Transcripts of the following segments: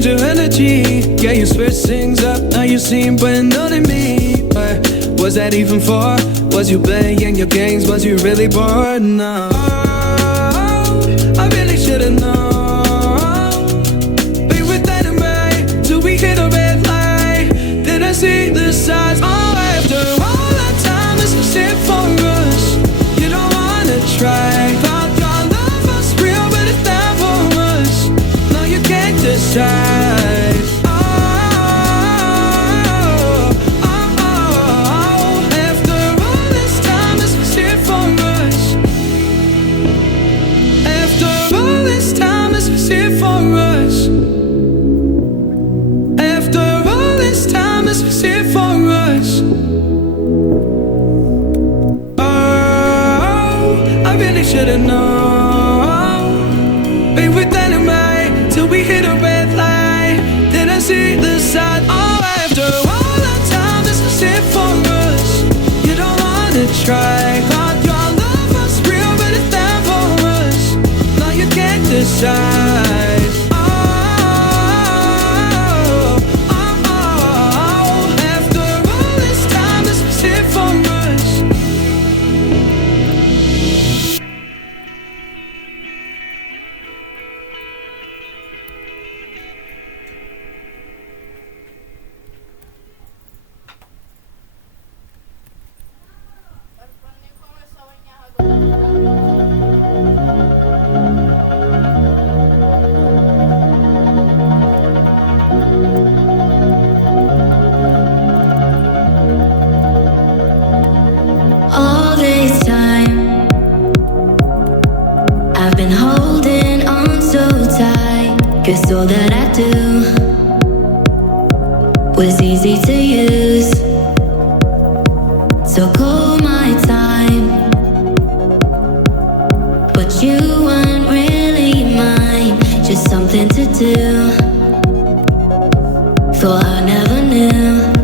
change your energy. Yeah, you switch things up, now you seem brand new to me. But was that even for? Was you playing your games? Was you really bored? No. Oh, I really should've known. Be with that and right till we hit a red light. Then I see the signs. Oh, after all that time, this is it for us. You don't wanna try. Thought your love was real, but it's not for us. No, you can't decide. Should've known. Be with anime till we hit a red light. Then I see the sign. Oh, after all that time, this is it for us. You don't wanna try. Thought your love was real, but it's not for us. No, you can't decide. Cause all that I do was easy to use. So call my time, but you weren't really mine. Just something to do. Thought I never knew.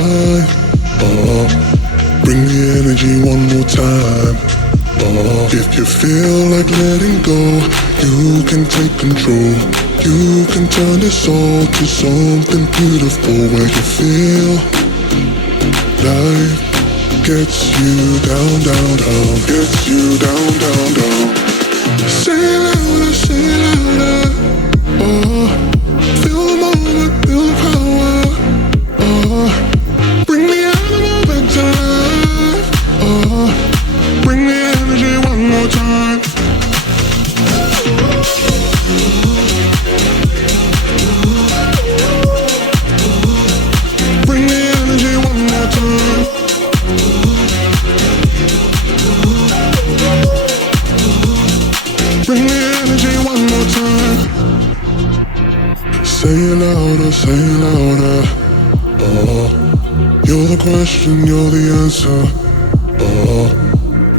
life. Bring the energy one more time. If you feel like letting go, you can take control. You can turn this all to something beautiful, where you feel life gets you down, down, down, gets you down, down, down. Say it louder, say it louder. Feel the moment, feel the power. Bring the animal back to life. Bring the energy one more time. Bring the energy one more time. Bring the energy one more time. Say it louder, say it louder. You're the question, you're the answer.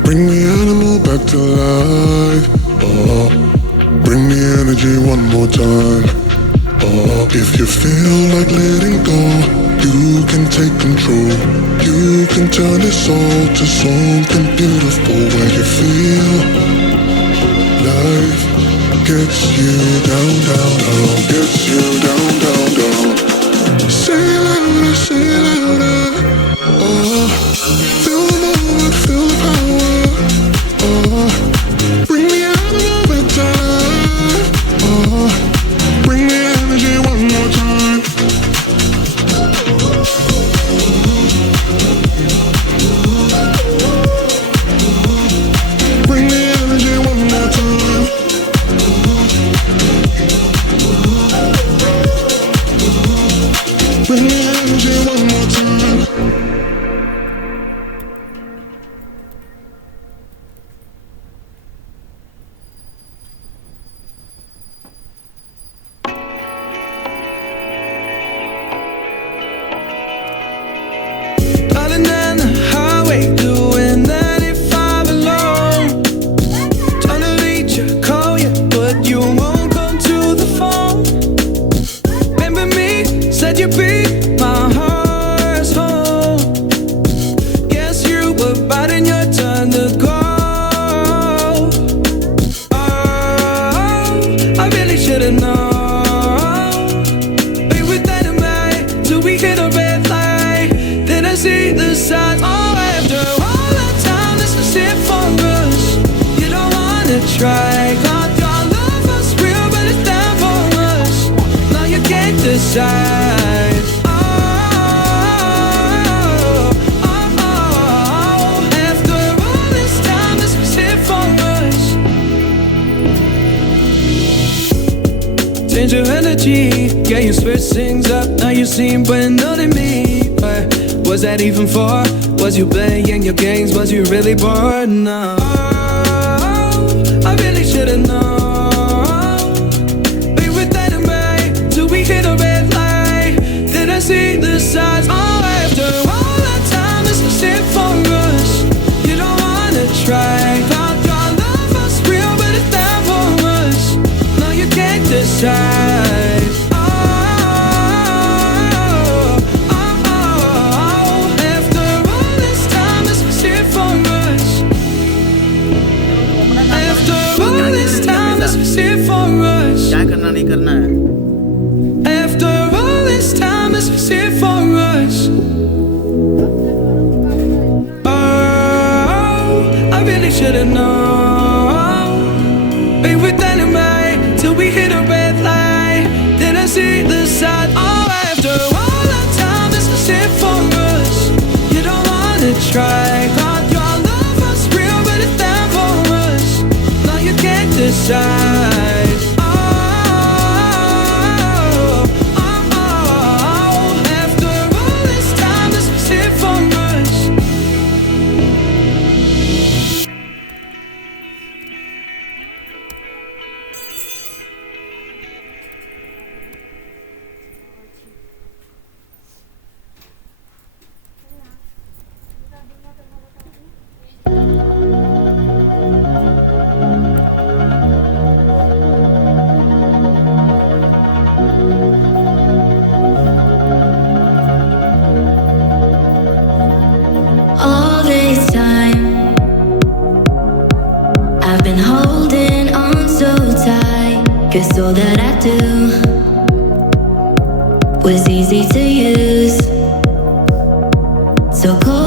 Bring the animal back to life. Bring the energy one more time. If you feel like letting go, you can take control. You can turn this all to something beautiful, where you feel life gets you down, down, down, gets you down, down, down. Say it louder, say it louder. Feel the moment, feel the power. Bring the animal back to life. Bring the energy one more time. Bring the energy one more time. Bring the energy one more time. Darling, down the highway, doing 95 alone. Trying to reach you, call you, but you won't come to the phone. Remember me, said you'd be my heart's home. Guess you were biding your turn to go. Oh, I really should've known. We were dynamite till we hit a red light. Then I see the signs. Oh, after all that time, this is it for us. You don't wanna try. Got your love was real, but it's down for us. Now you can't decide. Oh, oh, oh. After all this time, this was it for us. Change your energy, yeah, you switch things up. Now you seem brand new to me. But was that even for? Was you playing your games? Was you really bored? No. I really should've known. We were dynamite till we hit a red light. Then I see the signs. Oh, after all that time, this is it for us. You don't wanna try. Thought your love was real, but it's down for us. No, you can't decide. Oh, oh, oh. After all this time, this was it for us. After all this time, this was it for us. क्या करना नहीं करना है. After all this time, this was it for us. Oh, I really should've known. We were dynamite till we hit a red light. Then I see the sign. Oh, after all that time, this was it for us. You don't wanna try. Got your love was real, but it's down for us. Now you can't decide. Oh, oh, oh. After all this time, this was it for us. guess all that I do was easy to use. So cold.